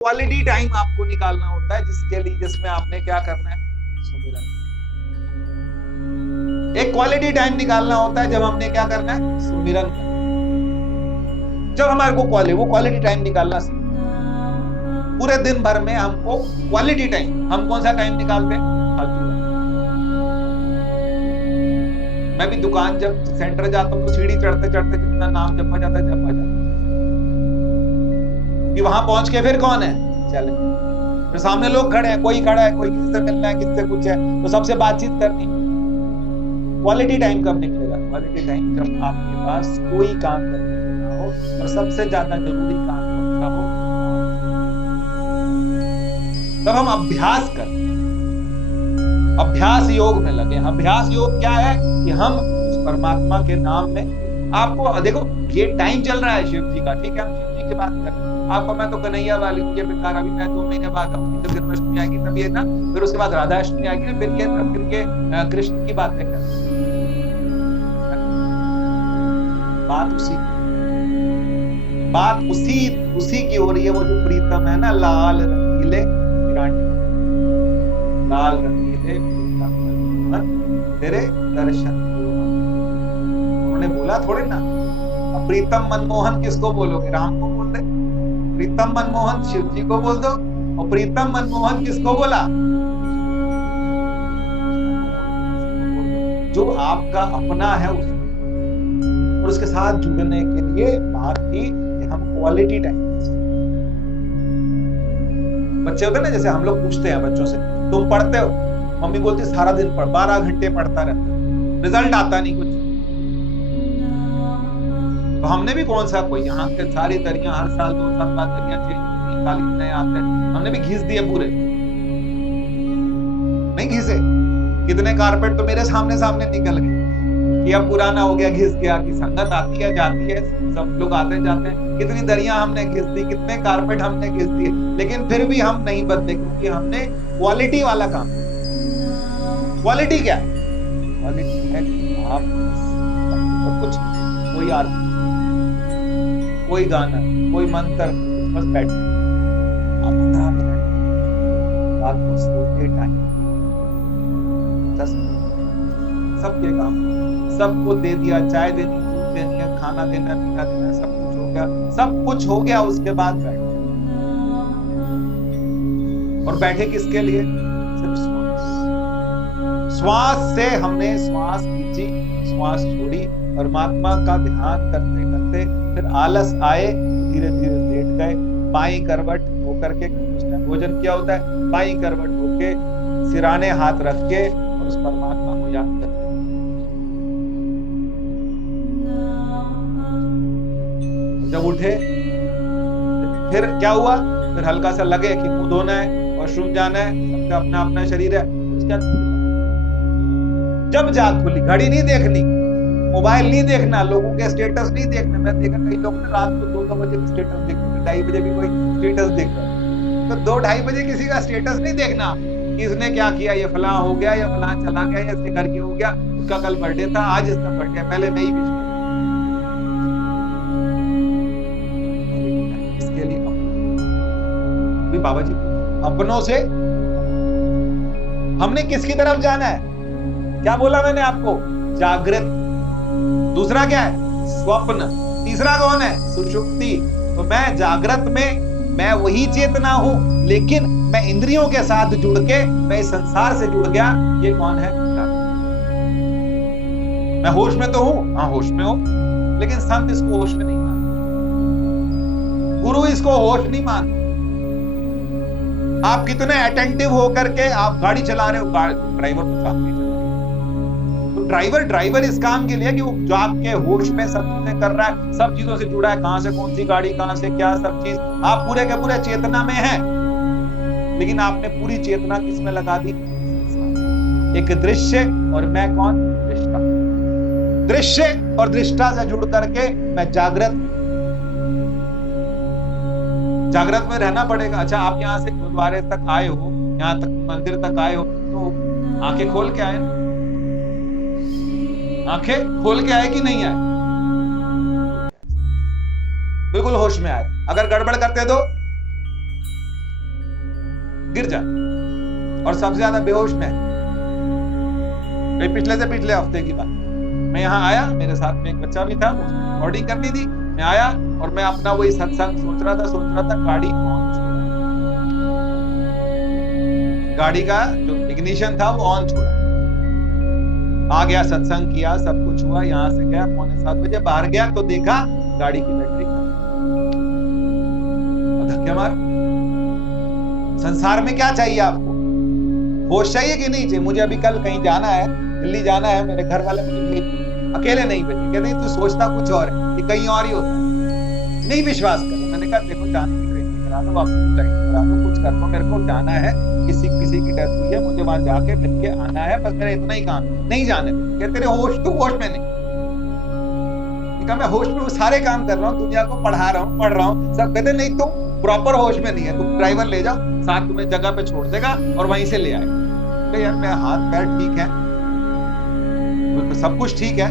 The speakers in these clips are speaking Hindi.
क्वालिटी टाइम आपको निकालना होता है जिसमें आपने क्या करना है, सुमिरन। एक क्वालिटी टाइम निकालना होता है जब हमने क्या करना है, सुमिरन करना। जब हमारे को वो क्वालिटी टाइम निकालना सीखना। पूरे दिन भर में हमको क्वालिटी टाइम, हम कौन सा टाइम निकालते हैं, फालतू। मैं भी दुकान जब सेंटर जाता हूँ तो सीढ़ी चढ़ते चढ़ते जितना नाम जपा जाता है जपा जाता है कि वहां पहुंच के फिर कौन है, चले फिर सामने लोग खड़े हैं, कोई खड़ा है, कोई किसी से मिलना है, किससे कुछ है, तो सबसे बातचीत करनी। क्वालिटी टाइम कब निकलेगा, क्वालिटी टाइम जब आपके पास कोई काम करने को ना हो और सबसे ज्यादा जरूरी काम कौन सा हो, तब हम अभ्यास करें, अभ्यास योग में लगे। अभ्यास योग क्या है कि हम उस परमात्मा के नाम में, आपको देखो ये टाइम चल रहा है शिव जी का, ठीक है, हम शिव जी की बात कर रहे हैं। आपको मैं तो कन्हैया वाली हूँ, ये बेकार, अभी मैं 2 महीने बाद अपनी जब जन्माष्टमी आएगी तब ये ना, फिर उसके बाद राधाष्टमी आएगी, फिर ये कृष्ण की बातें कर, बात उसी की हो रही है। वो जो प्रीतम है ना, लाल रंगीले लाल रंगीले तेरे दर्शन। उन्होंने बोला थोड़े ना, प्रीतम मनमोहन किसको बोलोगे, राम को बोल दे। प्रीतम मनमोहन शिव जी को बोल दो, और प्रीतम मनमोहन किसको बोला, जो आपका अपना है उसको। और उसके साथ जुड़ने के लिए बात थी कि हम क्वालिटी टाइम, बच्चे होते हैं ना, जैसे हम लोग पूछते हैं बच्चों से, तुम पढ़ते हो, मम्मी बोलती सारा दिन पढ़, 12 घंटे पढ़ता रहता, रिजल्ट आता नहीं कुछ। तो हमने भी कौन सा, कोई यहाँ के सारी दरियां हर साल 2 साल बाद दरियां चेंज होती हैं, कालीन नए आते हैं, हमने भी घिस दिए पूरे, नहीं घिसे। कितने कारपेट तो मेरे सामने निकल गए कि अब पुराना हो गया, घिस गया, कि संगत आती है जाती है, सब लोग आते जाते हैं, कितनी दरियां हमने घिस दी, कितने कारपेट हमने घिस दिए, लेकिन फिर भी हम नहीं बदले, क्योंकि हमने क्वालिटी वाला काम। क्वालिटी क्या है, क्वालिटी है आप कुछ, कोई आरती, कोई गाना, कोई मंत्र, बस बैठे आप 15 मिनट रात को सोते टाइम 10 सबके काम, सबको दे दिया, चाय देनी, दूध देनी है, खाना देना, पीना देना, सब कुछ हो गया, सब कुछ हो गया। उसके बाद बैठे, और बैठे किसके लिए, सिर्फ श्वास से हमने श्वास खींची, श्वास छोड़ी, परमात्मा का ध्यान करते करते फिर आलस आए, धीरे धीरे लेट गए, बाईं करवट होकर के, भोजन क्या होता है, बाईं करवट होके सिराने हाथ रख के और उस परमात्मा को याद करते। जब उठे फिर क्या हुआ, फिर हल्का सा लगे कि मुंह धोना है, वॉशरूम जाना है, सबका अपना अपना शरीर है। जब जाग खुली, घड़ी नहीं देखनी, मोबाइल नहीं देखना, लोगों के स्टेटस नहीं देखना। मैं देखा कई लोग रात को 2-2 बजे स्टेटस देखते, 2:30 बजे भी कोई स्टेटस देख रहा है, तो 2-2:30 बजे किसी का स्टेटस नहीं देखना कि इसने क्या किया, ये फलां हो गया, या फलां चला गया, या इसके घर के हो गया, उसका कल बर्थडे था, आज इसका बर्थडे, पहले नहीं विश कर। इसके लिए भी बाबा जी अपनों से हमने किसकी तरफ जाना है, क्या बोला मैंने आपको, जागृत। दूसरा क्या है, स्वप्न। तीसरा कौन है, सुषुप्ति। तो मैं जागृत में मैं वही चेतना हूं, लेकिन मैं इंद्रियों के साथ जुड़ के मैं इस संसार से जुड़ गया, ये कौन है, मैं होश में तो हूं, हाँ होश में हूं, लेकिन संत इसको होश में नहीं मानते, गुरु इसको होश नहीं मानते। आप कितने अटेंटिव होकर के आप गाड़ी चला रहे हो, ड्राइवर को काम नहीं चला, तो ड्राइवर इस काम के लिए कि वो जो आपके होश में सब चीजें कर रहा है, सब चीजों से जुड़ा है, कहां से कौन सी गाड़ी, कहां से क्या, सब चीज आप पूरे के पूरे चेतना में हैं, लेकिन आपने पूरी चेतना किस में लगा दी, एक दृश्य, और मैं कौन, दृष्टा। दृश्य और दृष्टा से जुड़ करके मैं जागृत में रहना पड़ेगा। अच्छा, आप यहाँ से गुरुद्वारे तक आए हो, यहाँ तक मंदिर तक आए हो, तो आंखें खोल के आए, आंखें खोल के आए कि नहीं आए, बिल्कुल होश में आए। अगर गड़बड़ करते तो गिर जाते, और सबसे ज्यादा बेहोश में। पिछले से पिछले हफ्ते की बात, मैं यहाँ आया, मेरे साथ में एक बच्चा भी था, रिकॉर्डिंग करनी थी, मैं आया और मैं अपना वही सत्संग सोच रहा था, गाड़ी ऑन छोड़ा, गाड़ी का जो इग्निशन था वो ऑन छोड़ा, आ गया, सत्संग किया, सब कुछ हुआ, यहाँ से गया 6:45 बजे, बाहर गया तो देखा गाड़ी की बैटरी खत्म। धक्के मार। संसार में क्या चाहिए आपको? होश चाहिए कि नहीं चाहिए? मुझे अभी कल कहीं जाना है, दिल्ली जाना है, मेरे घर वाले मुझे अकेले नहीं भेजे, कहते तू सोचता कुछ और है, ये कहीं और ही होता है, नहीं विश्वास करो। मैंने कहा देखो, जाने की ट्रेनिंग करा दो, वापस करा दो, कुछ कर दो, मेरे को जाना है, किसी की डेथ हुई है, मुझे वहां जाके मिल के आना है, बस मेरा इतना ही काम, नहीं जाने दे। कहते तेरे होश, तू होश में नहीं। मैं होश में सारे काम कर रहा हूँ, दुनिया को पढ़ा रहा हूँ, पढ़ रहा हूँ, सब कहते नहीं, तुम प्रॉपर होश में नहीं है, तुम ड्राइवर ले जाओ, साथ तुम्हें जगह पे छोड़ देगा और वहीं से ले आएगा। तो यार मेरा हाथ पैर ठीक है, तो सब कुछ ठीक है,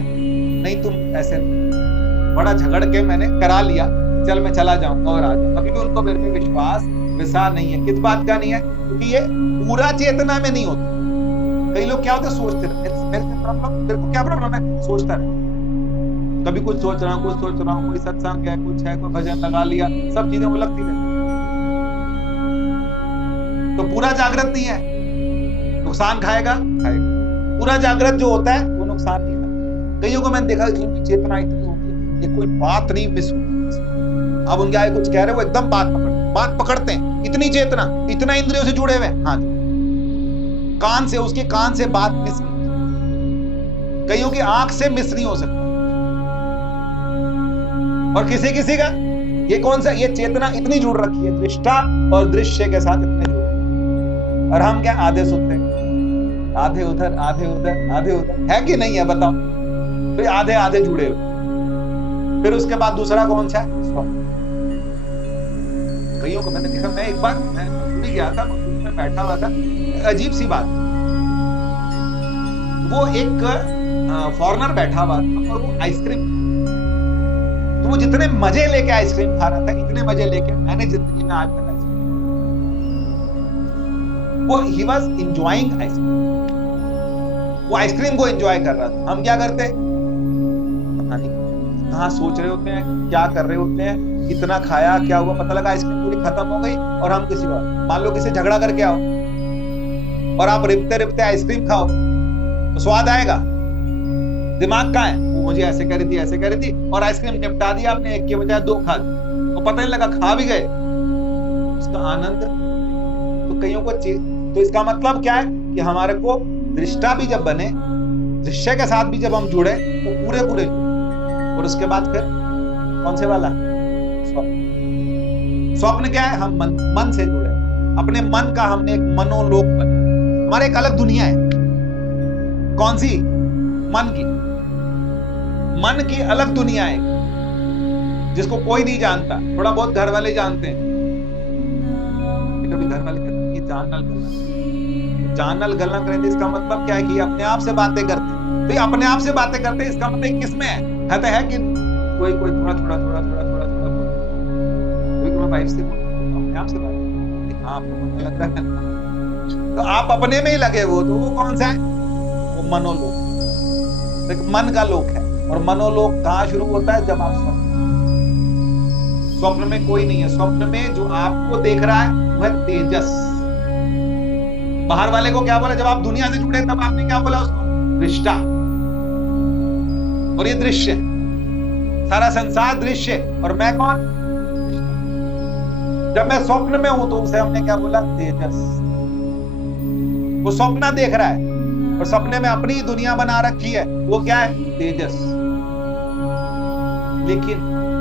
नहीं तुम ऐसे नहीं। बड़ा झगड़ के मैंने करा लिया, चल मैं चला जाऊंगा और आ जाऊंगा। अभी भी उनको मेरे पे विश्वास विसा नहीं है। किस बात का नहीं है? क्योंकि ये पूरा चेतना में नहीं होता। कई लोग क्या होते सोचते रहते, मेरे को क्या प्रॉब्लम है, सोचता रहता, कभी कुछ सोच रहा हूँ, कुछ सोच रहा हूँ, कोई सत्संग है, कुछ है, कोई भजन लगा लिया, सब चीजें वो लगती रहती, तो पूरा जागृत नहीं है, नुकसान खाएगा। पूरा जागृत जो होता है वो नुकसान नहीं खाता। कईयों को मैंने देखा कि चेतना इतनी होती है, ये कोई बात नहीं मिस होती। अब उनके आगे कुछ कह रहे, वो एकदम बात पकड़ते हैं, इतनी चेतना, इतना इंद्रियों से जुड़े हुए। हाँ, कान से, उसके कान से बात मिस नहीं, कईयों की आंख से मिस नहीं हो सकता, और किसी का ये कौन सा, ये चेतना इतनी जुड़ रखी है दृष्टा और दृश्य के साथ, इतने जुड़े, और हम क्या आधे सुनते हैं, आधे उधर, आधे उधर, आधे उधर, है कि नहीं है बताओ? तो आधे आधे जुड़े हुए। फिर उसके बाद दूसरा कौन सा है? कईयों को मैंने देखा, मैं एक बार मसूरी गया था, मसूरी में बैठा हुआ था, अजीब सी बात, वो एक फॉरेनर बैठा हुआ था और वो आइसक्रीम, तो वो जितने मजे लेके आइसक्रीम खा रहा था, इतने मजे लेके मैंने जिंदगी में आज तक आइसक्रीम, वो ही वाज एंजॉयिंग आइसक्रीम, वो आइसक्रीम को एंजॉय कर रहा था। हम क्या करते हैं, पता नहीं कहाँ सोच रहे होते हैं, क्या कर रहे होते हैं, कितना खाया, क्या हुआ, पता लगा आइसक्रीम पूरी खत्म हो गई, और हम किसी और, मान लो किसी झगड़ा करके आओ और आप रिपते रिपते आइसक्रीम खाओ, तो स्वाद आएगा? दिमाग कहाँ है? वो मुझे ऐसे कह रही थी, ऐसे कह रही थी, और आइसक्रीम निपटा दिया आपने, एक के बजाय 2 खा दी, तो पता नहीं लगा, खा भी गए, उसका आनंद। तो कईयों को तो इसका मतलब क्या है कि हमारे को दृष्टा भी जब बने, दृश्य के साथ भी जब हम जुड़े, तो पूरे जुड़े, और उसके बाद फिर कौन से वाला? स्वप्न क्या है? हम मन से जुड़े, अपने मन का हमने एक मनोलोक बना, हमारे एक अलग दुनिया है। कौन सी? मन की अलग दुनिया है, जिसको कोई नहीं जानता, थोड़ा बहुत घर वाले जानते हैं। कभी घर वाले कहते हैं ये जानल गलना करेंगे, इसका मतलब क्या है कि अपने आप से बातें करते हैं। तो अपने आप से बातें करते हैं, इसका मतलब किसमें है? कहते हैं कि कोई थोड़ा वाइफ से अपने आप से बात, हाँ आपको पता लग रहा है, तो आप अपने में ही लगे हो, तो वो कौन सा है? वो मनोलोक, मन का लोक है। और मनोलोक कहाँ शुरू होता है? जब आप स्वप्न में कोई नहीं है, स्वप्न में जो आपको देख रहा है वो है तेजस। बाहर वाले को क्या बोला? जब आप दुनिया से जुड़े तब आपने क्या बोला उसको? दृष्टा। और ये दृश्य, सारा संसार दृश्य, और मैं कौन? जब मैं स्वप्न में हूं तो उसे हमने क्या बोला? तेजस। वो स्वप्न देख रहा है और सपने में अपनी दुनिया बना रखी है, वो क्या है? तेजस। लेकिन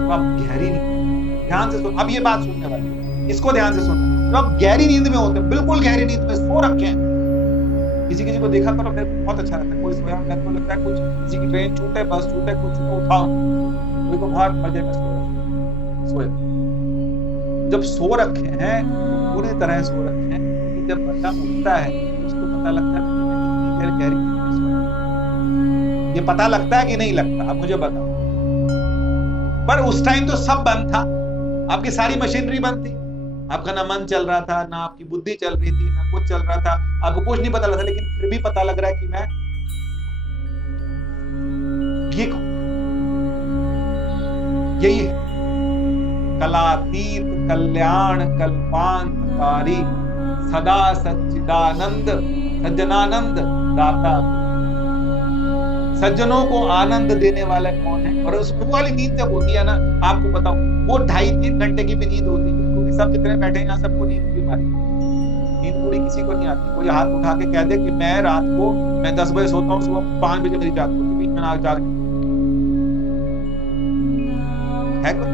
अब गहरी नींद, ध्यान से सुन, अब ये बात सुनने वाली, इसको ध्यान से सुनना। जब आप गहरी नींद में होते हैं, बिल्कुल गहरी नींद में सो रखे हैं, किसी को देखा करो, मेरे को बहुत अच्छा लगता है, कोई सोया, मेरे को लगता है कुछ किसी की ट्रेन छूटे, बस छूटे, कुछ छूटे, उठाओ, कोई को बहुत मजे में सोए। जब सो रखे हैं तो पूरी तरह सो रखे हैं, कि जब बंदा उठता है उसको पता लगता है कितनी देर गहरी नींद में सोया। ये पता लगता है कि नहीं लगता? आप मुझे बताओ। पर उस टाइम तो सब बंद था, आपकी सारी मशीनरी बंद थी, आपका ना मन चल रहा था, ना आपकी बुद्धि चल रही थी, ना कुछ चल रहा था, आपको कुछ नहीं पता लग रहा था, लेकिन फिर भी पता लग रहा है कि मैं ठीक हूं। यही है कलातीत कल्याण कल्पांतकारी सदा सच्चिदानंद सज्जनानंद दाता। सज्जनों को आनंद देने वाला कौन है? और उस वाली नींद जब होती है ना, आपको बताऊं, वो 2.5-3 घंटे की भी नींद होती है, क्योंकि सब जितने बैठे हैं यहाँ सबको नींद की बीमारी, नींद पूरी किसी को नहीं आती। कोई हाथ उठा के कह दे कि मैं रात को 10 बजे सोता हूँ, सुबह 5 बजे मेरी जाग होती है, बीच में ना जाग है कोई?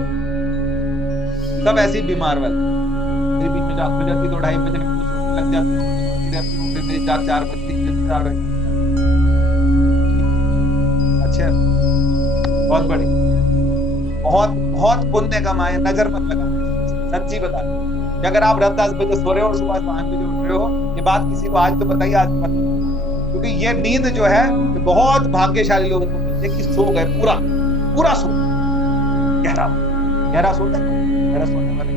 सब ऐसे ही बीमार वाले, मेरे बीच में जाग हो जाती, तो 2:30 बजे लग जाती, फिर मेरी जाग 4 बजती, 4 बजे। अच्छा, बहुत बड़ी, बहुत बहुत पुण्य कमाए, नजर मत लगाना। सच्ची बता कि अगर आप रात 10 बजे सो रहे हो और सुबह 5 बजे उठ रहे हो, ये बात किसी को आज तो बताइए, आज मत, क्योंकि ये नींद जो है बहुत भाग्यशाली लोगों को मिलती है कि सो गए, पूरा पूरा सो, गहरा गहरा सोता है, गहरा सोने वाले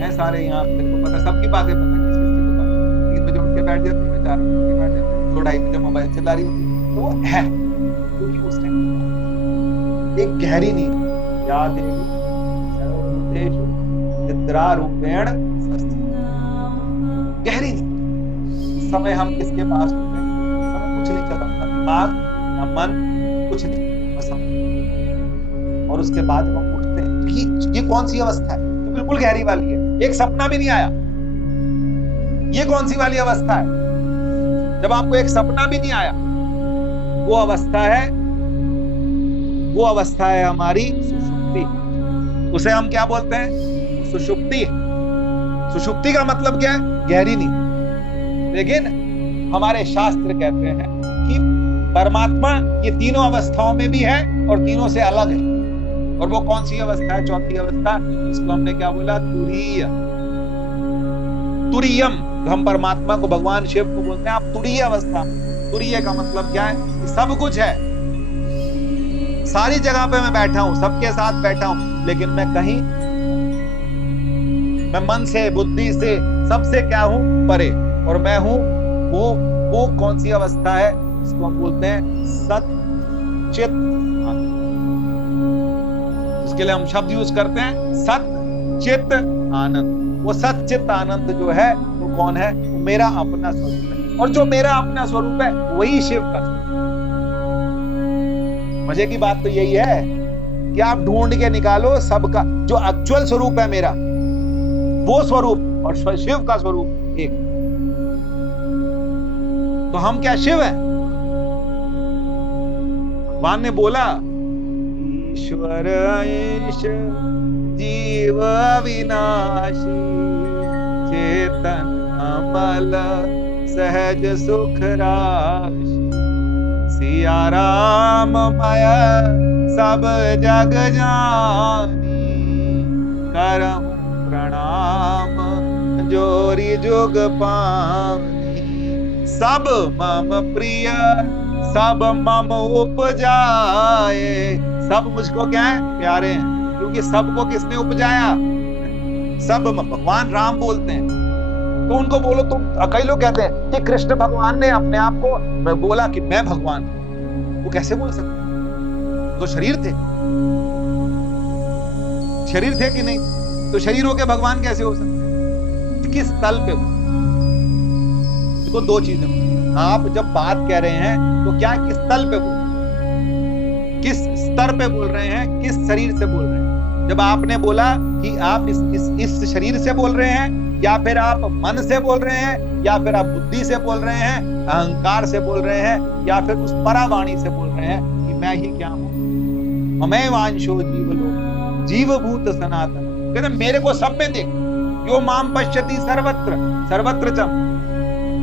हैं सारे यहाँ, देखो पता, सबकी बातें पता, किस किस की बता। 3 बजे उठ के बैठ जाते हैं, 4 बजे उठ के बैठ जाते हैं, 2-2:30 बजे मोबाइल चला रही होती है, तो वो है क्योंकि उसने एक गहरी नींद, याद निद्रा रूपेण गहरी नींद। समय हम किसके पास होते हैं? समय कुछ नहीं चलता, ना दिमाग ना मन, कुछ नहीं, बस हम। और उसके बाद हम उठते हैं। ये कौन सी अवस्था है? तो बिल्कुल गहरी वाली है, एक सपना भी नहीं आया। ये कौन सी वाली अवस्था है? जब आपको एक सपना भी नहीं आया, वो अवस्था है हमारी सुषुप्ति। उसे हम क्या बोलते हैं? सुषुप्ति। सुषुप्ति का मतलब क्या है? गहरी नींद। लेकिन हमारे शास्त्र कहते हैं कि परमात्मा ये तीनों अवस्थाओं में भी है और तीनों से अलग है। और वो कौन सी अवस्था है? चौथी अवस्था, इसको हमने क्या बोला? तुरीय। तुरीयम, हम परमात्मा को, भगवान शिव को बोलते हैं आप तुरीय अवस्था। तुरीय का मतलब क्या है? कि सब कुछ है, सारी जगह पे मैं बैठा हूं, सबके साथ बैठा हूं, लेकिन मैं कहीं, मैं मन से, बुद्धि से, सबसे क्या हूं? परे। और मैं हूं वो कौन सी अवस्था है? इसको हम बोलते हैं सच्चित आनंद। इसके लिए हम शब्द यूज करते हैं सच्चित आनंद। वो सच्चित आनंद जो है वो कौन है? वो मेरा अपना स्वरूप है। और जो मेरा अपना स्वरूप है वही शिव का स्वरूप है। मजे की बात तो यही है कि आप ढूंढ के निकालो सबका जो एक्चुअल स्वरूप है मेरा, वो स्वरूप और शिव का स्वरूप एक। तो हम क्या शिव हैं? भगवान ने बोला ईश्वर ईश जीव विनाशी चेतन अमल सहज सुख राशि सिया राम मय सब जग जानी करहूं प्रणाम जोरी जुग पानी सब मम प्रिय सब मम उपजाए। सब मुझको क्या है? प्यारे हैं, क्योंकि सबको किसने उपजाया? सब भगवान राम बोलते हैं। तो उनको बोलो, तुम, कई लोग कहते हैं कि कृष्ण भगवान ने अपने आप को बोला कि मैं भगवान। वो कैसे बोल सकते? तो शरीर थे, शरीर थे कि नहीं? तो शरीर हो के भगवान कैसे हो सकते? किस तल पे? तो दो चीजें, आप जब बात कह रहे हैं तो क्या किस तल पे बोल रहे हैं, किस स्तर पे बोल रहे हैं, किस शरीर से बोल रहे हैं? जब आपने बोला कि आप इस शरीर से बोल रहे हैं, या फिर आप मन से बोल रहे हैं, या फिर आप बुद्धि से बोल रहे हैं, अहंकार से बोल रहे हैं, या फिर उस परावाणी से बोल रहे हैं कि मैं ही क्या हूं? हमें वांशो जीवलोक जीवभूत सनातन। कहते मेरे को सब में देख, यो माम पश्यति सर्वत्र सर्वत्र च।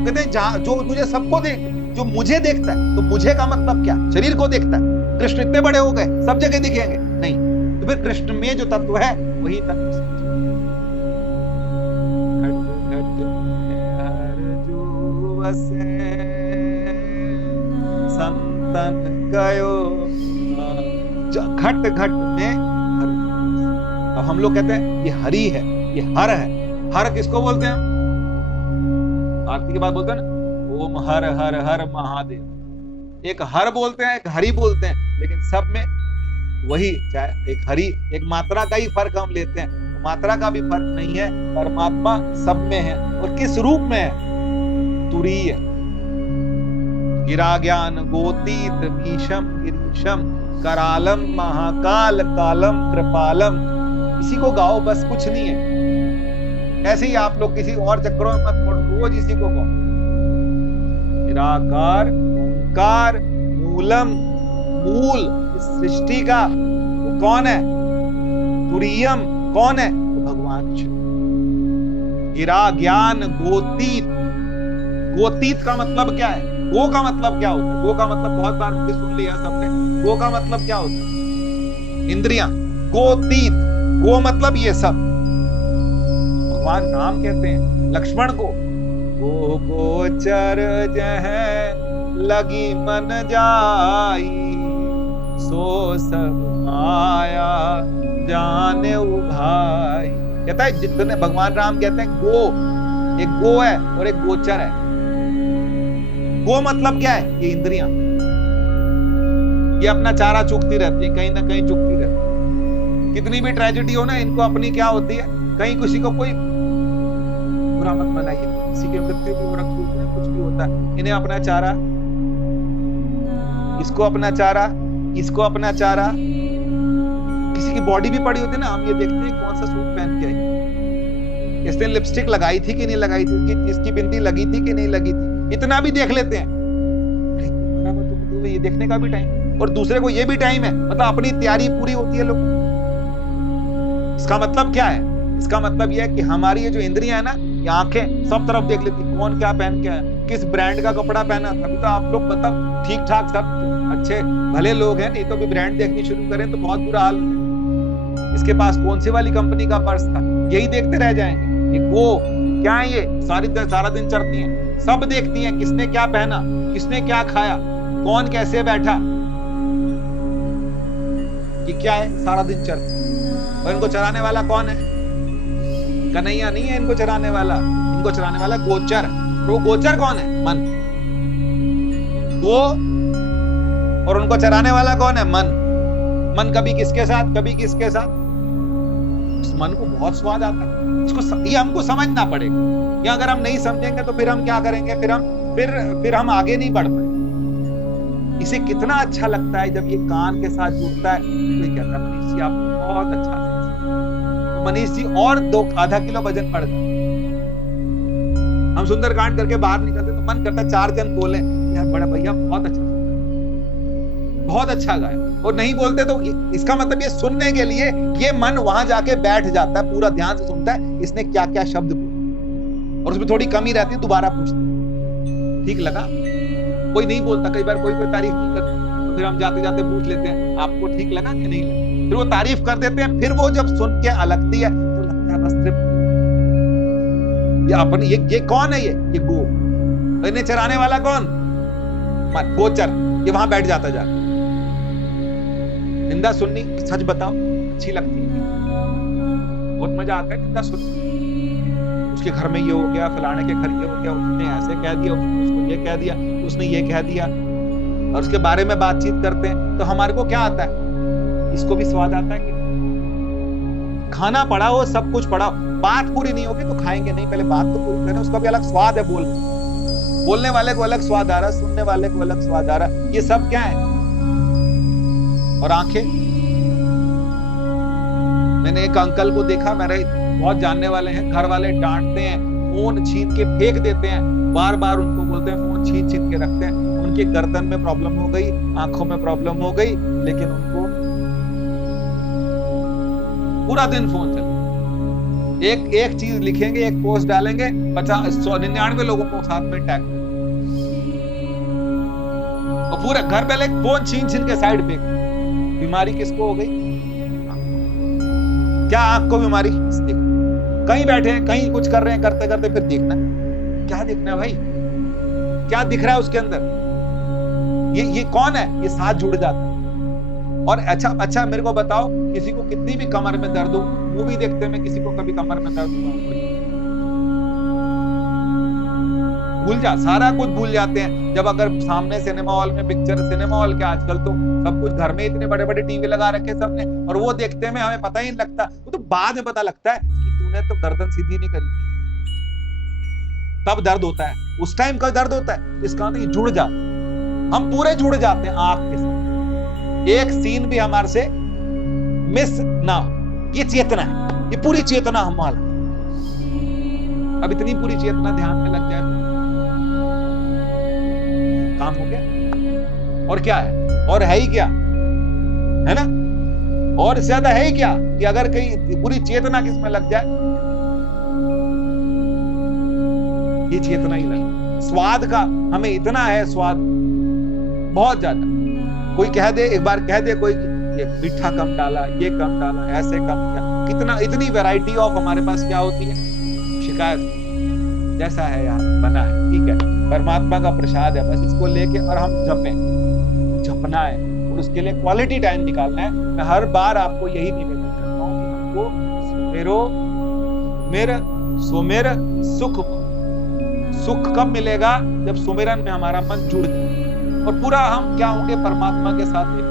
कहते जो तुझे सबको देख, जो मुझे देखता है, तो मुझे का मतलब क्या? शरीर को देखता है। कृष्ण इतने बड़े हो गए, सब जगह दिखेंगे? नहीं। तो फिर कृष्ण में जो तत्व है वही तत्व। संतन गयो घट घट में हर। अब हम लोग कहते हैं ये हरि है, ये हर है, हर किसको बोलते हैं? आरती के बाद बोलते हैं ना, ओम हर हर हर महादेव। एक हर बोलते हैं, एक हरि बोलते हैं, लेकिन सब में वही, चाहे एक हरि, एक मात्रा का ही फर्क हम लेते हैं, तो मात्रा का भी फर्क नहीं है। परमात्मा सब में है। और किस रूप में है? तुरीय, गिरा ज्ञान गोतीत भीषम गिरीशम करालम महाकाल कालम कृपालम। इसी को गाओ, बस कुछ नहीं है। ऐसे ही आप लोग किसी और चक्रों में मत पड़ो, रोज इसी को गाओ। निराकार ओंकार मूलम, मूल इस सृष्टि का वो कौन है? तुरीयम कौन है? वो भगवान शिव। गिरा ज्ञान गोतीत, गोतीत का मतलब क्या है? गो का मतलब क्या होता है? गो का मतलब बहुत बार मुझे सुन लिया सबने। गो का मतलब क्या होता है? इंद्रियां। गोतीत, गो मतलब ये सब। भगवान राम कहते हैं लक्ष्मण को, गो गोचर जह लगी मन जाई, सो सब माया जाने भाई। कहता है जितने, भगवान राम कहते हैं गो, एक गो है और एक गोचर है। गो मतलब क्या है? ये इंद्रियां, ये अपना चारा चुगती रहती है, कहीं ना कहीं चुगती रहती है। कितनी भी ट्रेजेडी हो ना, इनको अपनी क्या होती है, कहीं किसी को कोई बुरा मत बनाइए, किसी की मृत्यु भी हो रखी है, कुछ भी होता है, इन्हें अपना चारा, इसको अपना चारा, इसको अपना चारा। किसी की बॉडी भी पड़ी होती है ना, हम ये देखते हैं कौन सा सूट पहन के आई, इसने लिपस्टिक लगाई थी कि नहीं लगाई थी, इसकी बिंदी लगी थी कि नहीं लगी थी, इतना भी देख लेते हैं। तो ये देखने का भी टाइम, और दूसरे को ये भी टाइम है, मतलब अपनी तैयारी पूरी होती है लोग। इसका मतलब क्या है? इसका मतलब यह है कि हमारी ये जो इंद्रियां है ना, ये आंखें सब तरफ देख लेती, कौन क्या पहन के है, किस ब्रांड का कपड़ा पहना। तभी तो आप लोग बताओ ठीक ठाक सब अच्छे भले लोग हैं, नहीं तो भी ब्रांड देखनी शुरू करें तो बहुत बुरा हाल है। इसके पास कौन सी वाली कंपनी का पर्स था, यही देखते रह जाएंगे। वो क्या है, ये सारा दिन चढ़ती हैं, सब देखती हैं किसने क्या पहना, किसने क्या खाया, कौन कैसे बैठा, ये क्या है, सारा दिन चढ़ती। और इनको चराने वाला कौन है? कन्हैया नहीं है इनको चराने वाला, इनको चराने वाला गोचर। तो गोचर कौन है? मन। वो, और उनको चराने वाला कौन है? मन। मन कभी किसके साथ, कभी किसके साथ। उस मन को बहुत स्वाद आता है, इसको ये हमको समझना पड़ेगा। या अगर हम नहीं समझेंगे तो फिर हम क्या करेंगे, फिर हम आगे नहीं बढ़ पाएंगे। इसे कितना अच्छा लगता है जब ये कान के साथ जुड़ता है, तो ये कहता है मनीष जी आप बहुत अच्छा है। तो मनीष जी और आधा किलो वजन बढ़ गया। हम सुंदरकांड करके बाहर निकलते तो मन करता 4 जन बोले यार बड़ा भैया बहुत अच्छा, बहुत अच्छा गाया, और नहीं बोलते तो इसका मतलब ये सुनने के लिए ये मन वहां जाके बैठ जाता है, पूरा ध्यान से सुनता है इसने क्या क्या शब्द बोले, और उसमें थोड़ी कमी रहती है, दोबारा पूछते ठीक लगा। कोई नहीं बोलता, कई बार कोई तारीफ नहीं करता, तो फिर हम जाते जाते पूछ लेते हैं आपको ठीक लगा कि नहीं लगा, फिर वो तारीफ कर देते हैं। फिर वो जब सुन के अलगती है तो लगता है बस तृप्त। ये अपन ये कौन है? ये गो। इन्हें चराने वाला कौन? मन, गोचर। ये वहां बैठ जाता जाकर। निंदा सुननी, सच बताओ अच्छी लगती है, बहुत मजा आता है निंदा सुनने। उसके घर में ये हो गया, फलाने के घर ये हो गया, उसने ऐसे कह दिया, उसको ये कह दिया, उसने ये कह दिया, और उसके बारे में बातचीत करते हैं तो हमारे को क्या आता है? इसको भी स्वाद आता है कि खाना पड़ा हो, सब कुछ पड़ा हो, बात पूरी नहीं होगी तो खाएंगे नहीं, पहले बात तो पूरी करें, उसका भी अलग स्वाद है। बोलने वाले को अलग स्वाद आ रहा, सुनने वाले को अलग स्वाद आ रहा, ये सब क्या है? और आंखें, मैंने एक अंकल को देखा, मेरे बहुत जानने वाले हैं, घर वाले डांटते हैं, फोन छीन के फेंक देते हैं, बार बार उनको बोलते हैं फोन छीन छीन के रखते हैं। उनके गर्दन में प्रॉब्लम हो गई, आंखों में प्रॉब्लम हो गई, लेकिन उनको पूरा दिन फोन चल, एक चीज लिखेंगे, एक पोस्ट डालेंगे, 99 लोगों को साथ में टैग कर, और पूरा घर पहले फोन छीन छीन के साइड पे। बीमारी किसको हो गई? क्या आंख को बीमारी? कहीं बैठे हैं, कहीं कुछ कर रहे हैं, करते करते फिर देखना, क्या देखना है भाई, क्या दिख रहा है उसके अंदर? ये कौन है? ये साथ जुड़ जाता है। और अच्छा मेरे को बताओ, किसी को कितनी भी कमर में दर्द हो, मूवी देखते में किसी को कभी कमर में दर्द हुआ? भूल जा, सारा कुछ भूल जाते हैं। जब अगर सामने सिनेमा हॉल में पिक्चर, सिनेमा हॉल के आजकल तो सब कुछ घर में इतने बड़े बड़े टीवी लगा रखे सबने, और वो देखते में हमें पता ही नहीं लगता, वो तो बाद में पता लगता है कि तूने तो गर्दन सीधी नहीं करी, तब दर्द होता है, उस टाइम का दर्द होता है। इसका मतलब जुड़ जा, हम पूरे जुड़ जाते हैं आंख के साथ, एक सीन भी हमारे से मिस ना हो। ये चेतना है, ये पूरी चेतना हमारा। अब इतनी पूरी चेतना ध्यान में लग जाए तो काम हो गया। और क्या है, और है ही क्या, है ना, और ज्यादा है ही क्या कि अगर कहीं पूरी चेतना किसमें लग जाए, ये चेतना ही लगे। स्वाद का हमें इतना है, स्वाद बहुत ज्यादा। कोई कह दे, एक बार कह दे कोई, ये मीठा कम डाला, ये कम डाला, ऐसे कम किया, कितना इतनी वैरायटी ऑफ हमारे पास क्या होती है, शिकायत। जैसा है यार बना है, ठीक है, परमात्मा का प्रसाद है, बस इसको लेके और हम जपें, जपना है, और उसके लिए क्वालिटी टाइम निकालना है। मैं हर बार आपको यही निवेदन करता हूँ कि हमको सुमेर सुख, सुख कब मिलेगा, जब सुमिरन में हमारा मन जुड़ जाए और पूरा हम क्या होंगे, परमात्मा के साथ।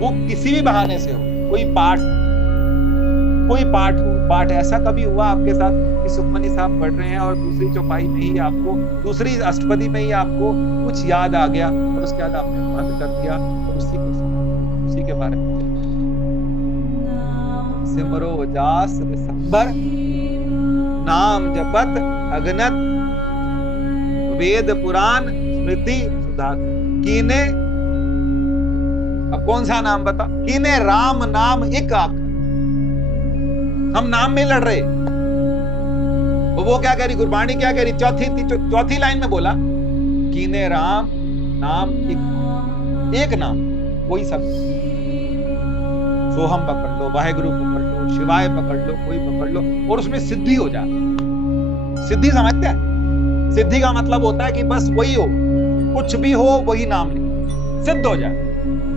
वो किसी भी बहाने से हो, कोई पाठ हो, पाठ ऐसा कभी हुआ आपके साथ कि सुखमनी साहब पढ़ रहे हैं और दूसरी चौपाई में ही आपको, दूसरी अष्टपदी में ही आपको कुछ याद आ गया और उसके बाद आपने बंद कर दिया और उसी के बारे में सिमरो जास दिसंबर, नाम जपत अगनत, वेद पुराण स्मृति सुधा कीने। अब कौन सा नाम बता, कीने राम नाम एक आख। हम नाम में लड़ रहे, वो क्या कह रही, गुरबाणी क्या कह रही, चौथी लाइन में बोला, कीने राम नाम एक नाम, कोई सब, सोहम पकड़ लो, वाहेगुरु पकड़ लो, शिवाय पकड़ लो, कोई पकड़ लो, और उसमें सिद्धि हो जाए। सिद्धि समझते हैं, सिद्धि का मतलब होता है कि बस वही हो, कुछ भी हो वही नाम नहीं, सिद्ध हो जाए।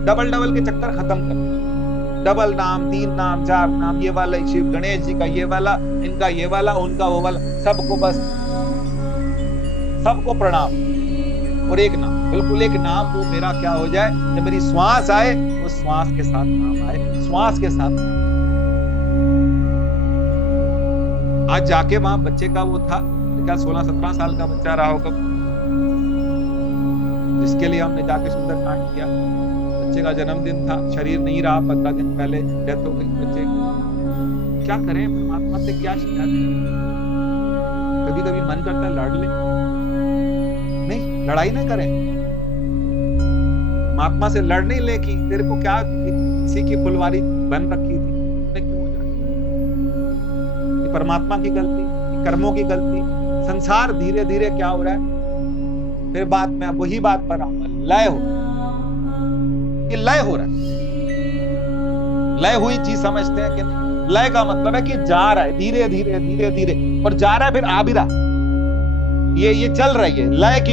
डबल के चक्कर खत्म कर, डबल नाम, 3 नाम, 4 नाम, ये वाला शिव गणेश जी का ये वाला, इनका ये वाला, उनका वो वाला, सबको बस, सबको प्रणाम, और एक नाम, बिल्कुल एक नाम, वो मेरा क्या हो जाए, जब मेरी श्वास आए उस श्वास के साथ नाम आए, श्वास के साथ। आज जाके वहां बच्चे का वो था, क्या 16-17 साल का बच्चा रहा होगा, जिसके लिए हमने जाके सुंदरकांड किया। बच्चे का जन्मदिन था, शरीर नहीं रहा, 15 दिन पहले डेथ हो गई बच्चे। क्या करें, परमात्मा से क्या शिकायत करें? कभी कभी मन करता है लड़ ले, नहीं, लड़ाई ना करें, परमात्मा से लड़ नहीं ले कि तेरे को क्या किसी की फुलवारी बन रखी थी, क्यों हो जाए? ये परमात्मा की गलती, कर्मों की गलती। संसार धीरे धीरे क्या हो रहा है, फिर बात में वही बात पर आऊंगा, लय हो, कि लय हो रहा है, लय हुई चीज समझते हैं कि नहीं? लय का मतलब है कि जा रहा है धीरे धीरे धीरे धीरे, और जा रहा है फिर आ भी रहा, ये चल रही है लय की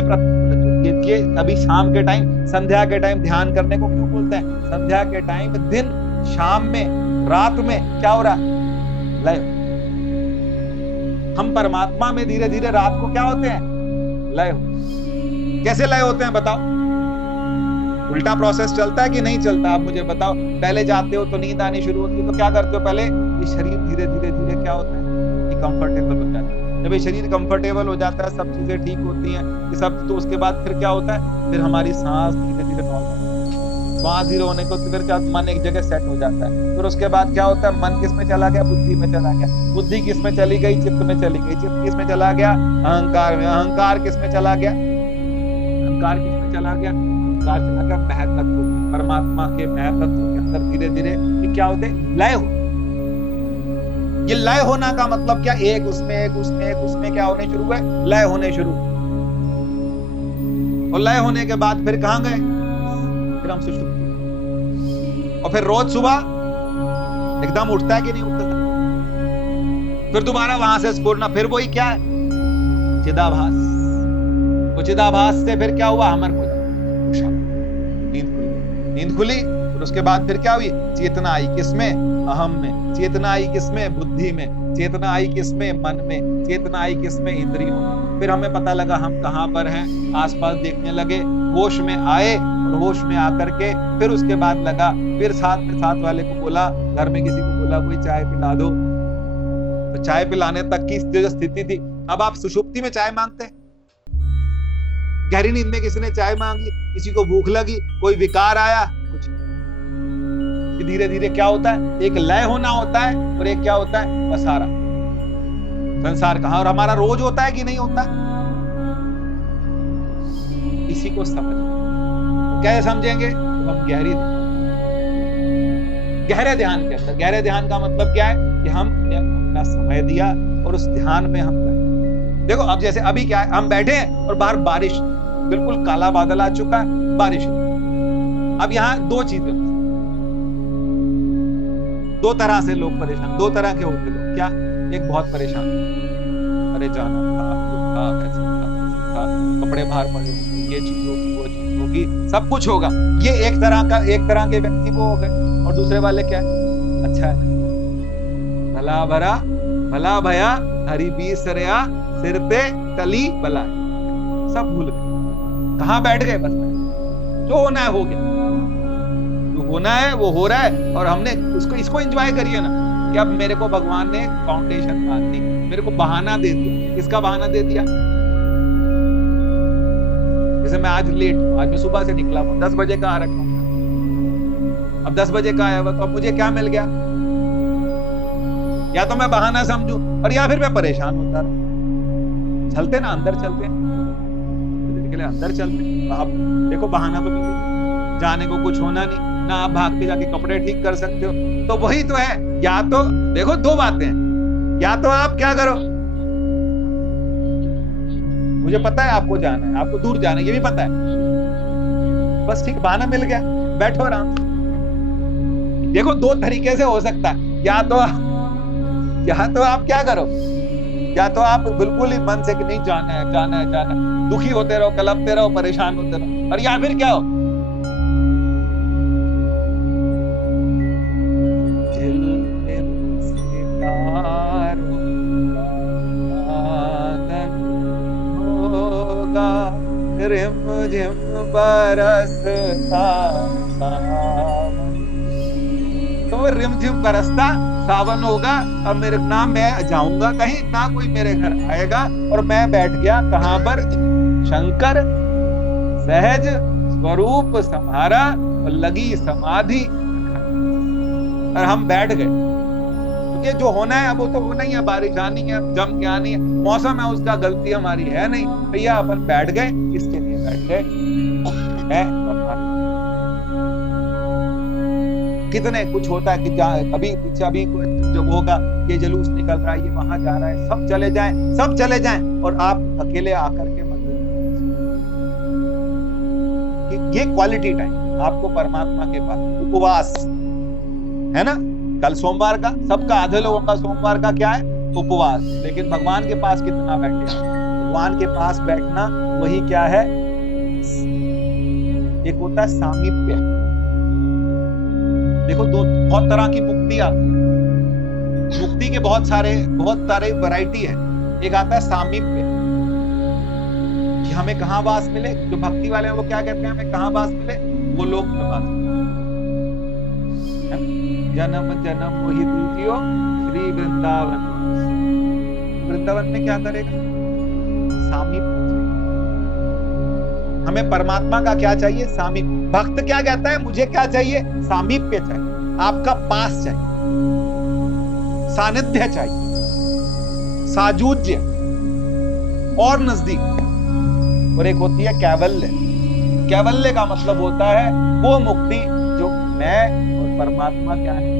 ये अभी शाम के टाइम, संध्या के टाइम ध्यान करने को क्यों बोलते हैं? संध्या के टाइम दिन, शाम में, रात में क्या हो रहा है, लय। हम परमात्मा में धीरे धीरे रात को क्या होते हैं, लय हो। कैसे लय होते हैं बताओ? उल्टा प्रोसेस चलता है कि नहीं चलता? आप मुझे बताओ। पहले जाते हो तो नींद आनी शुरू होती है, तो क्या करते हो? पहले ये शरीर धीरे धीरे धीरे क्या होता है, ये कंफर्टेबल हो जाता है। जब ये शरीर कंफर्टेबल हो जाता है, सब चीजें ठीक होती हैं, ये सब, तो उसके बाद फिर क्या होता है, फिर हमारी सांस धीरे धीरे नॉर्मल, सांस धीरे होने को फिर क्या, मन एक जगह सेट हो जाता है। फिर उसके बाद क्या होता है, मन किस में चला गया, बुद्धि में चला गया, बुद्धि किस में चली गई, चित्त में चली गई, चित्त किस में चला गया, अहंकार में, अहंकार किस में चला गया, अहंकार किस में चला गया, अहंकार चला गया महत्त्व, परमात्मा के महत्त्व के अंदर धीरे धीरे ये क्या होते, लय हो। ये लय होना का मतलब क्या, एक उसमें एक उसमें एक उसमें क्या होने शुरू हुए, लय होने शुरू। और लय होने के बाद फिर कहां गए, फिर हम सुषुप्ति। और फिर रोज सुबह एकदम उठता है कि नहीं उठता, फिर दोबारा वहां से स्फुरना, फिर वही क्या है, चिदाभास। वो चिदाभास से फिर क्या हुआ, हमारे को नींद खुली, फिर उसके बाद फिर क्या हुई, चेतना आई किसमें, अहम में, चेतना आई किसमें, बुद्धि में, चेतना आई किसमें? मन में। चेतना आई किसमें? इंद्रियों में। फिर हमें पता लगा हम कहाँ पर हैं, आसपास देखने लगे, होश में आए, और होश में आकर के फिर उसके बाद लगा, फिर साथ वाले को बोला, घर में किसी को बोला कोई चाय पिला दो, तो चाय पिलाने तक की जो स्थिति थी। अब आप सुषुप्ति में चाय मांगते हैं, गहरी नींद में किसी ने चाय मांगी, किसी को भूख लगी, कोई विकार आया, कुछ धीरे धीरे क्या होता है, एक लय होना होता है और एक क्या होता है, पसारा संसार कहाँ। और हमारा रोज होता है कि नहीं होता? इसी को समझ कैसे समझेंगे? तो हम गहरे ध्यान के अंदर, गहरे ध्यान का मतलब क्या है कि हम अपना समय दिया और उस ध्यान में हम गए। देखो अब जैसे अभी क्या है, हम बैठे हैं और बाहर बारिश, बिल्कुल काला बादल आ चुका है, बारिश। अब यहाँ दो चीजें, दो तरह से लोग परेशान, दो तरह के होते लोग। क्या? एक बहुत परेशान, अरे जाना था, ऐसा था, कपड़े बाहर पड़े, ये चीज होगी, वो चीज होगी, सब कुछ होगा। ये एक तरह के व्यक्ति वो हो गए। और दूसरे वाले क्या है? अच्छा है, भला भरा भला भया हरि बीसरया सिर पे तली बला, सब भूल गए, कहाँ बैठ गए, बस जो होना है हो गया, जो होना है वो हो रहा है। और हमने इसको एंजॉय करिए ना, कि अब मेरे को भगवान ने फाउंडेशन बांध दी, मेरे को बहाना दे दिया। किसका बहाना दे दिया? जैसे मैं आज लेट हूं, आज मैं सुबह से निकला हूं, 10 बजे का आ रखा हूं, अब 10 बजे का आया हुआ, तो अब मुझे क्या मिल गया? या तो मैं बहाना समझूं, और या फिर मैं परेशान होता रहूं। चलते ना, अंदर चलते के लिए अंदर चलते। आप देखो बहाना तो मिल जाने को कुछ होना नहीं ना, आप भाग के जाके कपड़े ठीक कर सकते हो। तो वही तो है, या तो देखो दो बातें हैं, या तो आप क्या करो, मुझे पता है आपको जाना है, आपको दूर जाना है, ये भी पता है, बस ठीक, बहाना मिल गया, बैठो आराम से। देखो दो तरीके से हो सकता है, या तो आप क्या करो, या तो आप बिल्कुल ही मन से कि नहीं जाना है, जाना है, जाना है, दुखी होते रहो, कलपते रहो, परेशान होते रहो। और या फिर क्या हो, रिम झिम बरसता सावन, तो वो रिम झिम बरसता सावन होगा। अब मेरे ना मैं जाऊंगा कहीं, ना कोई मेरे घर आएगा, और मैं बैठ गया कहां पर? शंकर सहज स्वरूप सम्हारा और लगी समाधि, और हम बैठ गए। क्योंकि जो होना है अब वो तो होना ही है, बारिश आनी है, जम के आनी है, मौसम है, उसका गलती हमारी है नहीं भैया, अपन बैठ गए, इसके लिए बैठ गए है। कितने कुछ होता है कि अभी पीछे अभी जब होगा ये जुलूस निकल रहा है, ये वहां जा रहा है, सब चले जाएं, और आप अकेले आकर के मंदिर। ये क्वालिटी टाइम आपको परमात्मा के पास, उपवास है ना। कल सोमवार का, सबका, आधे लोगों का सोमवार का क्या है? उपवास। लेकिन भगवान के पास कितना बैठे? भगवान के पास बैठना वही क्या है? एक होता है सामीप्य। देखो बहुत तरह की मुक्ति आती है, मुक्ति के बहुत सारे वैरायटी है। एक आता है सामीप्य, कि हमें कहाँ वास मिले। जो भक्ति वाले हैं वो क्या कहते हैं, हमें कहाँ वास मिले? वो लोग में वास मिले। जन्म जन्म वही दीजियो श्री वृंदावन। वृंदावन में क्या करेगा? सामीप्य। हमें परमात्मा का क्या चाहिए? सामीप्य। भक्त क्या कहता है? मुझे क्या चाहिए? सामीप्य चाहिए, आपका पास चाहिए, सानिध्य चाहिए, साजुज्य और नजदीक। और एक होती है कैवल्य। कैवल्य का मतलब होता है वो मुक्ति जो मैं और परमात्मा क्या है।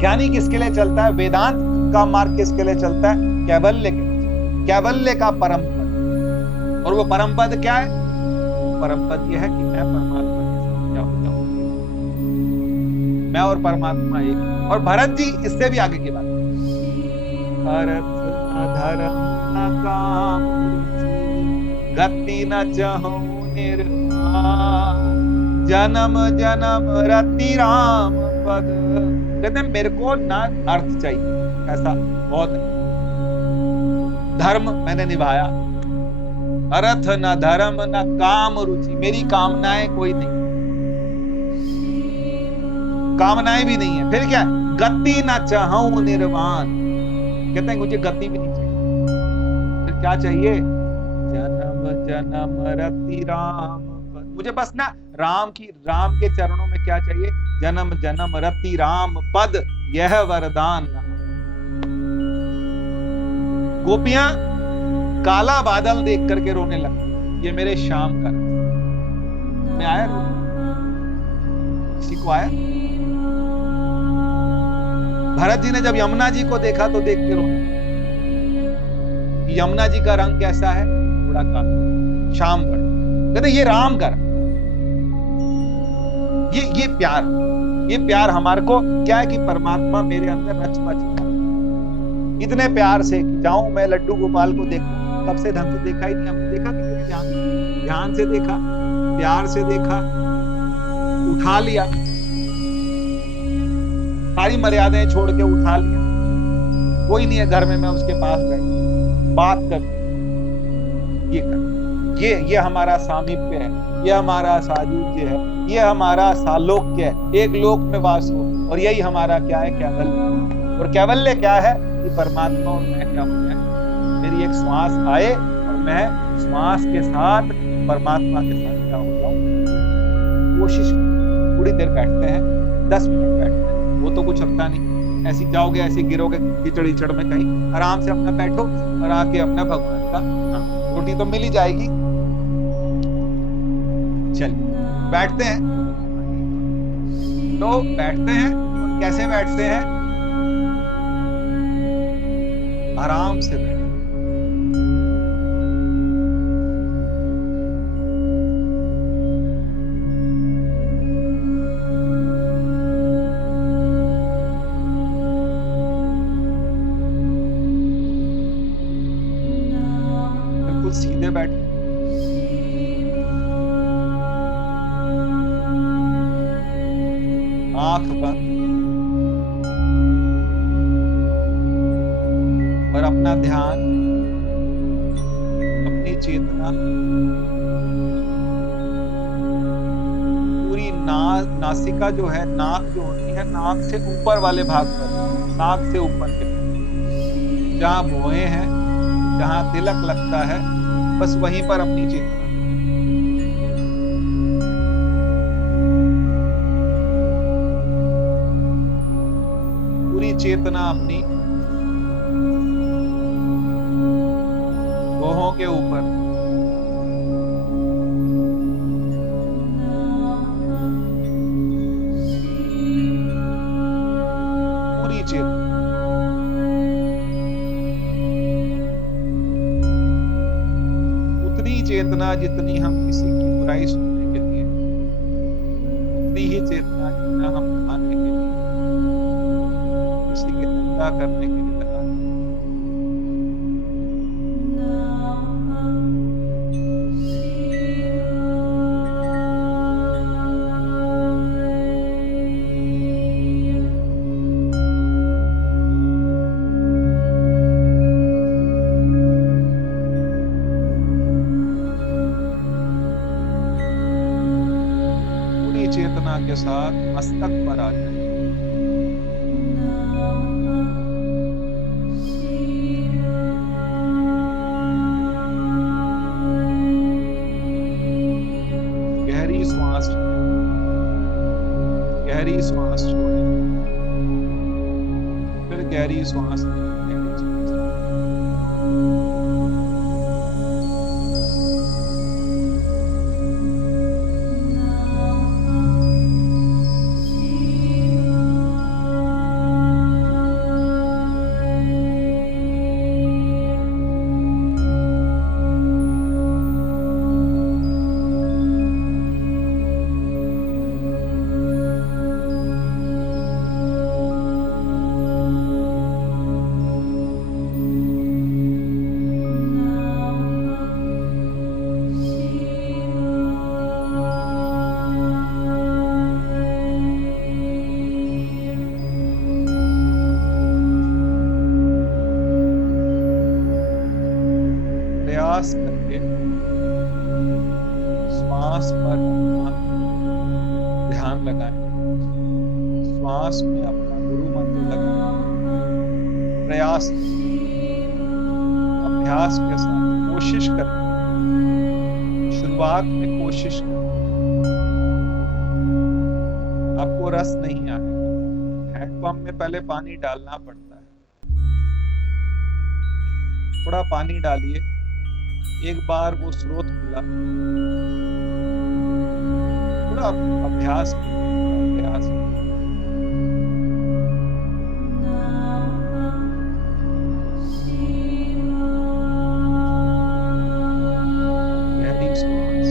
ज्ञानी किसके लिए चलता है? वेदांत का मार्ग किसके लिए चलता है? कैवल्य के। कैवल्य का परम पद। और वो परम पद क्या है? परम पद यह है कि मैं परमात्मा के साथ क्या हो जाऊं, मैं और परमात्मा एक। और भरत जी इससे भी आगे की बात, भरत न धर्म न काम गति न चाहूं निर्वाण, जन्म जन्म रति राम पद कहते हैं मेरे को ना अर्थ चाहिए, ऐसा बहुत है। धर्म मैंने निभाया, अर्थ न धर्म न काम रुचि, मेरी कामनाएं कोई नहीं, कामनाएं भी नहीं है। फिर क्या, गति न चाहूं निर्वाण, कहते हैं मुझे गति भी नहीं चाहिए। फिर क्या चाहिए, जन्म जन्म रति राम, मुझे बस ना राम के चरणों में क्या चाहिए, जन्म जन्म रति राम पद यह वरदान। गोपियां काला बादल देख करके रोने लगी, ये मेरे श्याम का मैं आया, किसी को आया। भरत जी ने जब यमुना जी को देखा तो देख के रोने, यमुना जी का रंग कैसा है, थोड़ा काला, श्याम का, कहते ये राम का, ये प्यार हमारे को क्या है कि परमात्मा मेरे अंदर रच बच इतने प्यार से कि जाऊं मैं लड्डू गोपाल को देखूं, कब से ढंग से देखा ही नहीं, हमने देखा कि ध्यान से देखा, प्यार से देखा, उठा लिया, सारी मर्यादाएं छोड़ के उठा लिया, कोई नहीं है घर में, मैं उसके पास बैठ बात कर, ये कर, ये हमारा सामीप्य है, ये हमारा सायुज्य है, ये हमारा सालोक्य है, एक लोक में वास हो, और यही हमारा क्या है, कैवल्य। और कैवल्य क्या है कि परमात्मा और मैं क्या हो जाए, मेरी एक श्वास आए और मैं श्वास के साथ परमात्मा के साथ क्या हो जाऊं। कोशिश थोड़ी देर बैठते हैं, 10 मिनट बैठते हैं, वो तो कुछ लगता नहीं, ऐसी जाओगे ऐसे गिरोगे कीचड़ में, कहीं आराम से अपना बैठो और आके अपना भगवान का रोटी तो मिल ही जाएगी। चलिए बैठते हैं, तो बैठते हैं, और कैसे बैठते हैं, आराम से बैठते, बिल्कुल सीधे बैठे, आंख बंद, और अपना ध्यान, अपनी चेतना पूरी नासिका जो है, नाक जो होती है, नाक से ऊपर वाले भाग पर, नाक से ऊपर के जहां भौहें हैं, जहां तिलक लगता है, बस वहीं पर अपनी चेतना, पूरी चेतना अपनी भौहों के ऊपर, पूरी चेतना, उतनी चेतना जितनी हम किसी की बुराई सुनने के लिए, उतनी ही चेतना जितना हम खाने के लिए, किसी की निंदा करने के लिए लगा। चेतना के साथ मस्तक पर आ जाए, गहरी श्वास, गहरी श्वास छोड़ें, फिर गहरी श्वास, गहरी श्वास, प्रयास करके श्वास पर अपना ध्यान लगाएं, श्वास में अपना गुरु मंत्र लगाएं, प्रयास अभ्यास के साथ कोशिश करें। शुरुआत में कोशिश करें, आपको रस नहीं आएगा। हैंडपंप में पहले पानी डालना पड़ता है, थोड़ा पानी डालिए, एक बार वो स्रोत खुला, थोड़ा अभ्यास कीजिए, अभ्यास गहरी सांस,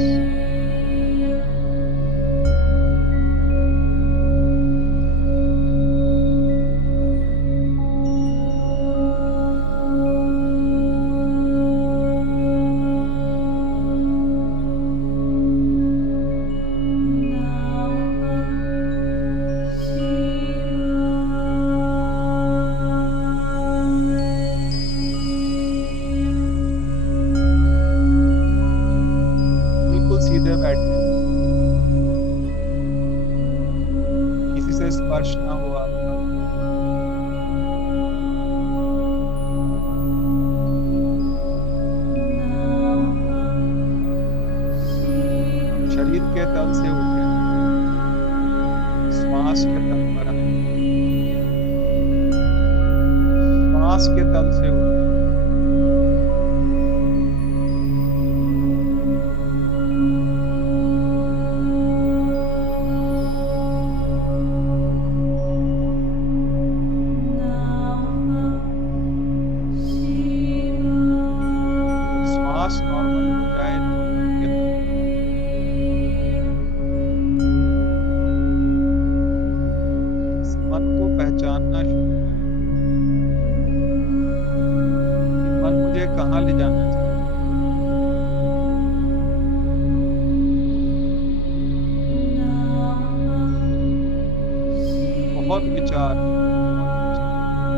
सीधे बैठे, किसी से स्पर्श ना हो आपका। शरीर के तल से उठे, श्वास के तल पर आए, श्वास के तल से उठे, नॉर्मल हो जाए तो मन को पहचानना शुरू करें कि मन मुझे कहाँ ले जाना चाहिए। बहुत विचार,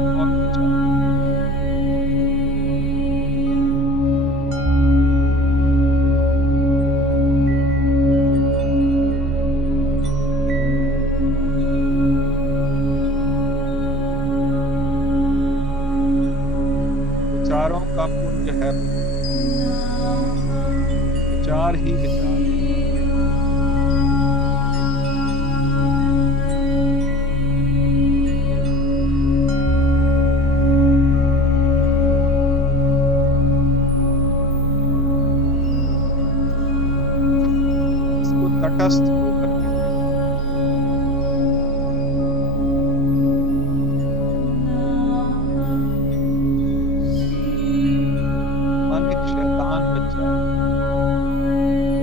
बहुत विचार, विचारों का पुंज है, विचार ही विचार। इसको तटस्थ होकर के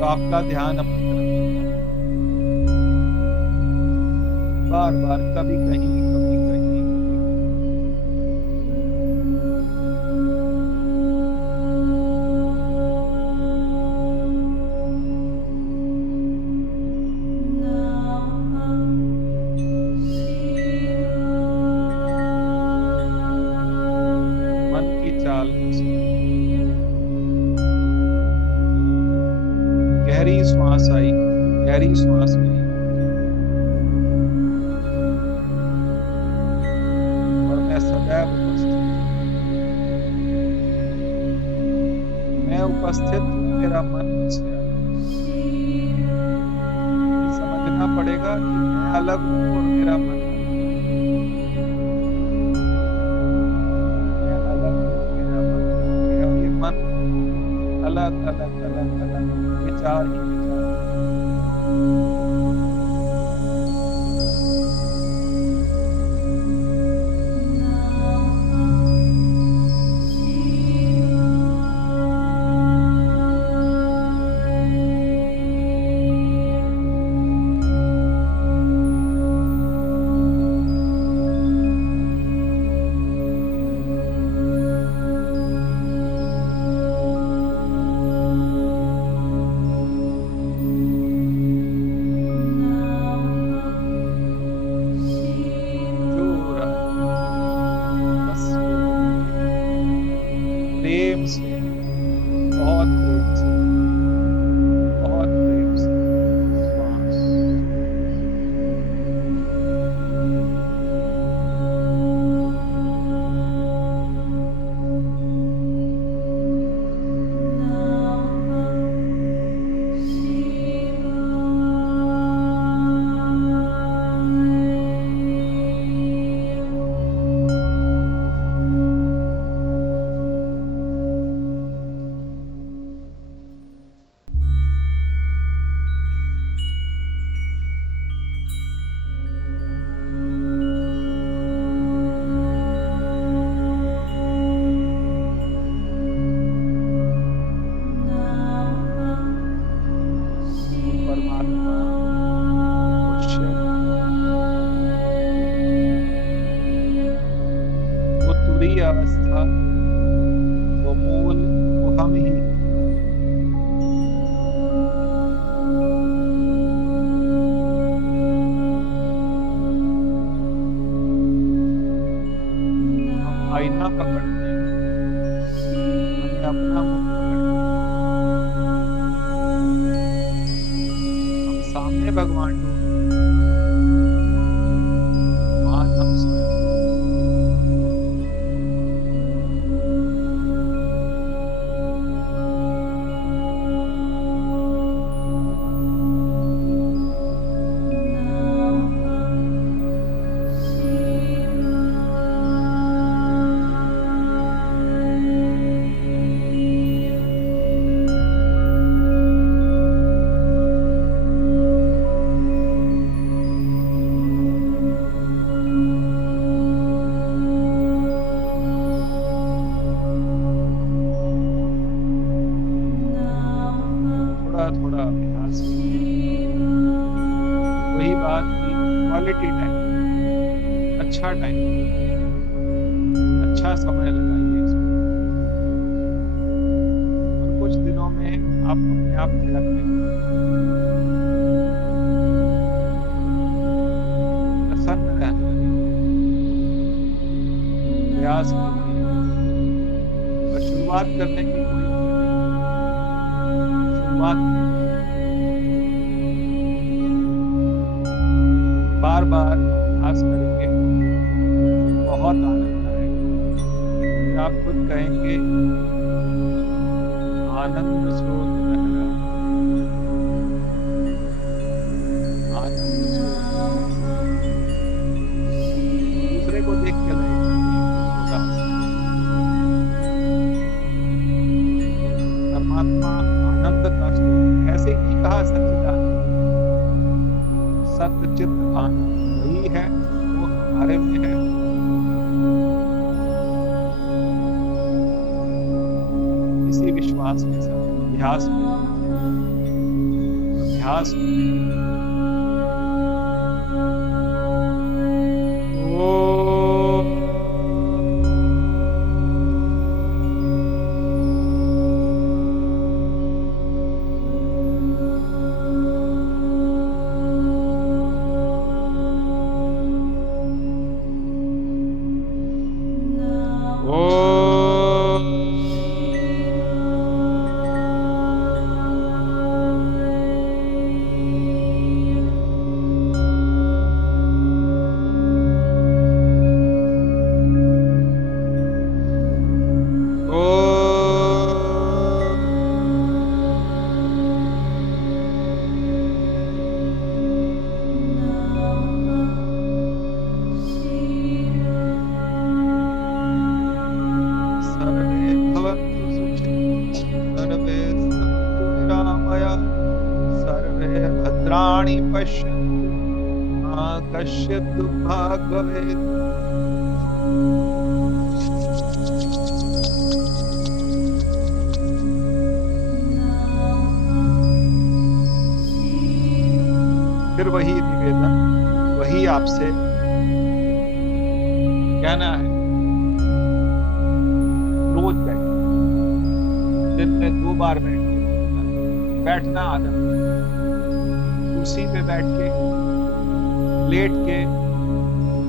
आपका ध्यान अपनी तरफ बार बार कभी कहीं कभी कहीं मन की चाल, गहरी श्वास आई, गहरी श्वास गई, और मैं सदैव उपस्थित हूँ, मेरा मन मुझसे समझना पड़ेगा कि मैं अलग हूँ और मेरा मन अलग अलग अलग अलग विचार ही विचार। प्रेम से बहुत प्रेम से, बहुत प्रेम से श्वास। परमात्मा वो तुरीय अवस्था, वो मूल, वो हम ही। हम आईना पकड़ते हैं, हमें अपना मुख पकड़ना, हम सामने भगवान को, वहां हम स्वयं। थोड़ा अभ्यास कीजिए। वही बात की क्वालिटी टाइम, अच्छा टाइम, अच्छा समय लगाइए इसमें, और कुछ दिनों में आप अपने आप थिरकने प्रसन्न रहने लगेंगे। प्रयास कीजिए, और शुरुआत करने की कोई उम्र नहीं, शुरुआत बार बार अभ्यास करेंगे, बहुत आनंद आएगा। आप खुद कहेंगे आनंद स्रोत लहरा, आनंद स्रोत। दूसरे को देख के लगे परमात्मा आनंद का स्रोत, ऐसे ही कहा सच्चिदानंद, सत्यचित आनंद वही है, वो हमारे में है। इसी विश्वास के साथ अभ्यास में भद्राणि पश्यन्तु मा कश्चित् दुःखात् भवेत्। फिर वही निवेदन, वही आपसे कहना है, रोज बैठे, दिन में 2 बार बैठना आदत, कुर्सी पे बैठ के, लेट के,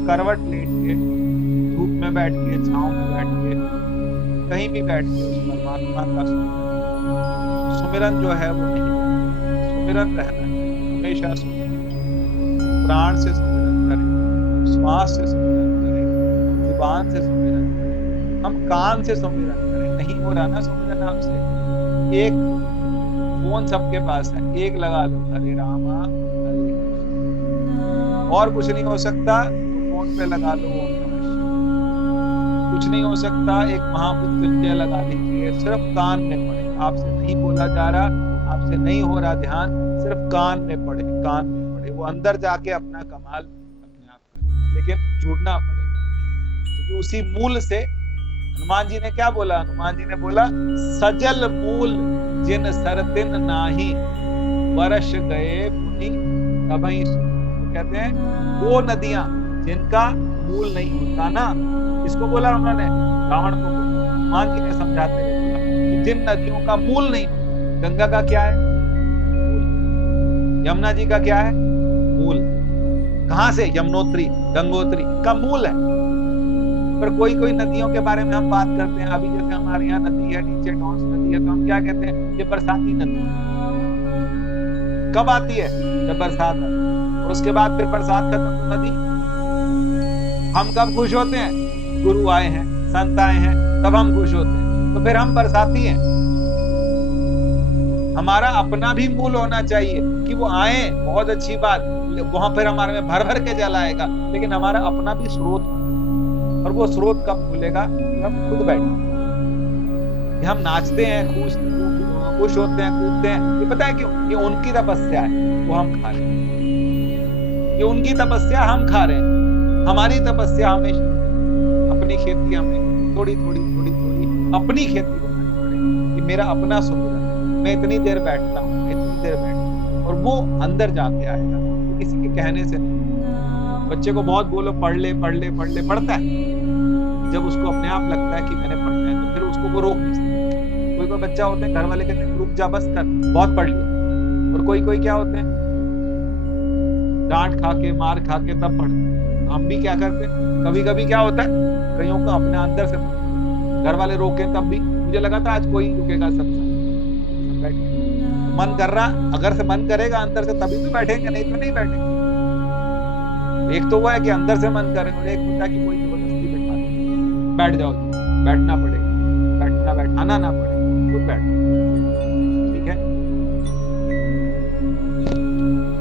करवट लेट के, धूप में बैठ के, छांव में बैठ के, कहीं भी बैठ के उस परमात्मा का सुमिरन जो है वो नहीं करना। सुमिरन रहना है, हमेशा सुमिरन, प्राण से सुमिरन करें, श्वास से सुमिरन करें, जुबान से सुमिरन करें, हम कान से सुमिरन करें। नहीं हो रहा ना सुमिरन आपसे, एक फोन सबके पास है, एक लगा लो, हरे रामा हरे कृष्ण। और कुछ नहीं हो सकता तो फोन पे लगा लो ओम नमः शिवाय। कुछ नहीं हो सकता, एक महामृत्युंजय लगा लीजिए, सिर्फ कान में पड़े। आपसे नहीं बोला जा रहा, आपसे नहीं हो रहा ध्यान, सिर्फ कान में पड़े, कान में पड़े। वो अंदर जाके अपना कमाल अपने आप करेगा, लेकिन जुड़ना पड़ेगा, क्योंकि उसी मूल से हनुमान जी ने क्या बोला? हनुमान जी ने बोला, सजल मूल जिन सरतिन नाही, वर्ष गए मुनि तबहि सुनि। तो कहते हैं वो नदियां जिनका मूल नहीं होता ना, इसको बोला उन्होंने, रावण को बोला। हनुमान जी ने समझाते हुए बोला कि जिन नदियों का मूल नहीं, गंगा का क्या है? मूल। यमुना जी का क्या है? मूल। कहां से? यमुनोत्री, गंगोत्री का मूल है। पर कोई कोई नदियों के बारे में हम बात करते हैं, अभी जैसे हमारे यहाँ नदी है, नीचे टॉन्स नदी है, तो हम क्या कहते हैं? ये बरसाती नदी। कब आती है? जब बरसात आती है, और उसके बाद फिर बरसात खत्म तो नदी। हम कब खुश होते हैं? गुरु आए हैं, संत आए हैं, तब हम खुश होते हैं, तो फिर हम बरसाती हैं। हमारा अपना भी मूल होना चाहिए कि वो आए, बहुत अच्छी बात, वहां फिर हमारे में भर भर के जल आएगा, लेकिन हमारा अपना भी स्रोत, और वो स्रोत कब खुलेगा? हम खुद बैठे, हम नाचते हैं, खुश होते हैं, कूदते हैं, ये पता है क्यों? ये उनकी तपस्या है, वो हम खा रहे हैं। ये उनकी तपस्या हम खा रहे हैं, हमारी तपस्या हमें अपनी खेती, हमें थोड़ी थोड़ी थोड़ी थोड़ी अपनी खेती बनानी पड़ेगी कि मेरा अपना सुमिरन, मैं इतनी देर बैठता हूँ, इतनी देर बैठता हूँ, और वो अंदर जाके आएगा, तो किसी के कहने से नहीं। बच्चे को बहुत बोलो पढ़ ले पढ़ ले पढ़ ले, पढ़ता है। जब उसको अपने आप लगता है कि मैंने पढ़ना है, तो फिर उसको वो रोक नहीं सकते। कोई कोई बच्चा होते हैं, घर वाले कहते हैं रुक जा, बस कर, बहुत पढ़ लिया। और कोई कोई क्या होते हैं, डांट खा के, मार खा के तब पढ़ते हैं। हम भी क्या करते हैं, कभी कभी क्या होता है, कईयों का अपने अंदर से घर वाले रोके, तब भी मुझे लगा था आज कोई रुकेगा, सब मन कर रहा, अगर से मन करेगा अंदर से तभी तो बैठेंगे, नहीं तो नहीं बैठेंगे। एक तो वो है कि अंदर से मन करे, और एक होता है कि कोई जबरदस्ती बैठा दे, बैठ जाओ, बैठना पड़ेगा, बैठना बैठाना ना पड़े, खुद बैठ।